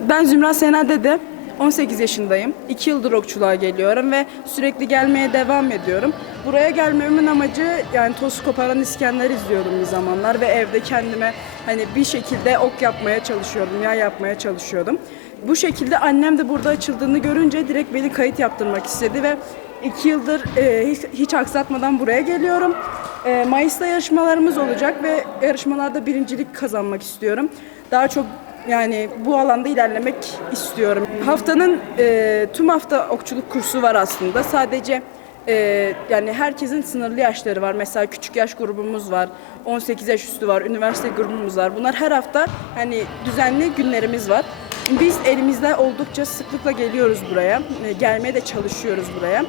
Ben Zümra Sena Dede. 18 yaşındayım. 2 yıldır okçuluğa geliyorum ve sürekli gelmeye devam ediyorum. Buraya gelmemin amacı yani toz koparan İskender izliyordum bir zamanlar ve evde kendime hani bir şekilde ok yapmaya çalışıyordum, yay yapmaya çalışıyordum. Bu şekilde annem de burada açıldığını görünce direkt beni kayıt yaptırmak istedi ve 2 yıldır e, hiç, hiç aksatmadan buraya geliyorum. E, Mayıs'ta yarışmalarımız olacak ve yarışmalarda birincilik kazanmak istiyorum. Daha çok yani bu alanda ilerlemek istiyorum. Haftanın e, tüm hafta okçuluk kursu var aslında. Sadece e, yani herkesin sınırlı yaşları var. Mesela küçük yaş grubumuz var. 18 yaş üstü var. Üniversite grubumuz var. Bunlar her hafta hani düzenli günlerimiz var. Biz elimizde oldukça sıklıkla geliyoruz buraya. E, gelmeye de çalışıyoruz buraya.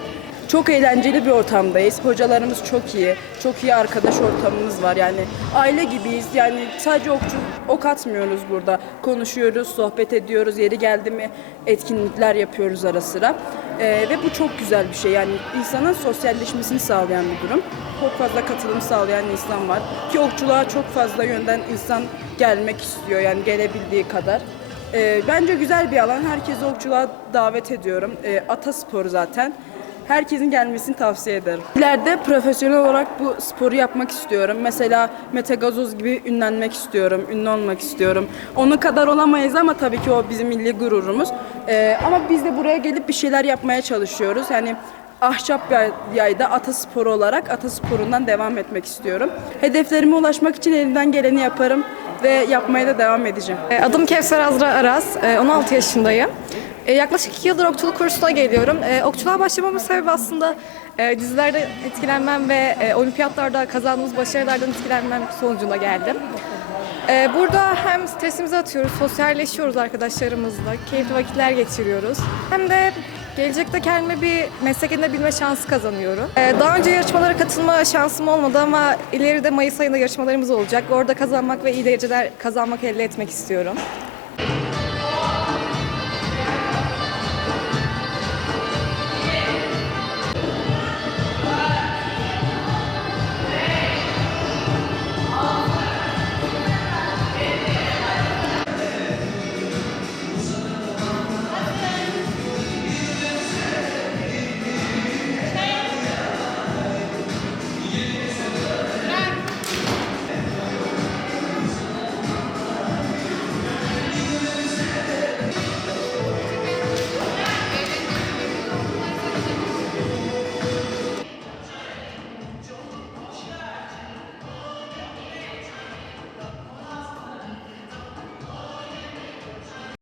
Çok eğlenceli bir ortamdayız. Hocalarımız çok iyi. Çok iyi arkadaş ortamımız var. Yani aile gibiyiz. Yani sadece okçu, ok atmıyoruz burada. Konuşuyoruz, sohbet ediyoruz. Yeri geldi mi etkinlikler yapıyoruz ara sıra. Ee, ve bu çok güzel bir şey. Yani insanın sosyalleşmesini sağlayan bir durum. Çok fazla katılım sağlayan insan var. Ki okçuluğa çok fazla yönden insan gelmek istiyor. Yani gelebildiği kadar. Ee, bence güzel bir alan. Herkesi okçuluğa davet ediyorum. Ee, ataspor zaten. Herkesin gelmesini tavsiye ederim. İleride profesyonel olarak bu sporu yapmak istiyorum. Mesela Mete Gazoz gibi ünlenmek istiyorum, ünlü olmak istiyorum. Onun kadar olamayız ama tabii ki o bizim milli gururumuz. Ee, ama biz de buraya gelip bir şeyler yapmaya çalışıyoruz. Yani ahşap yay- yayda atasporu olarak atasporundan devam etmek istiyorum. Hedeflerime ulaşmak için elimden geleni yaparım ve yapmaya da devam edeceğim. E, Adım Kevser Azra Aras, e, 16 yaşındayım. E, Yaklaşık 2 yıldır okçuluk kursuna geliyorum. E, Okçuluğa başlamamın sebebi aslında e, dizilerde etkilenmem ve e, olimpiyatlarda kazandığımız başarılardan etkilenmem sonucunda geldim. E, Burada hem stresimizi atıyoruz, sosyalleşiyoruz arkadaşlarımızla, keyifli vakitler geçiriyoruz. Hem de gelecekte kendime bir meslek edinebilme şansı kazanıyorum. Daha önce yarışmalara katılma şansım olmadı ama ileride Mayıs ayında yarışmalarımız olacak. Orada kazanmak ve iyi dereceler kazanmak elde etmek istiyorum.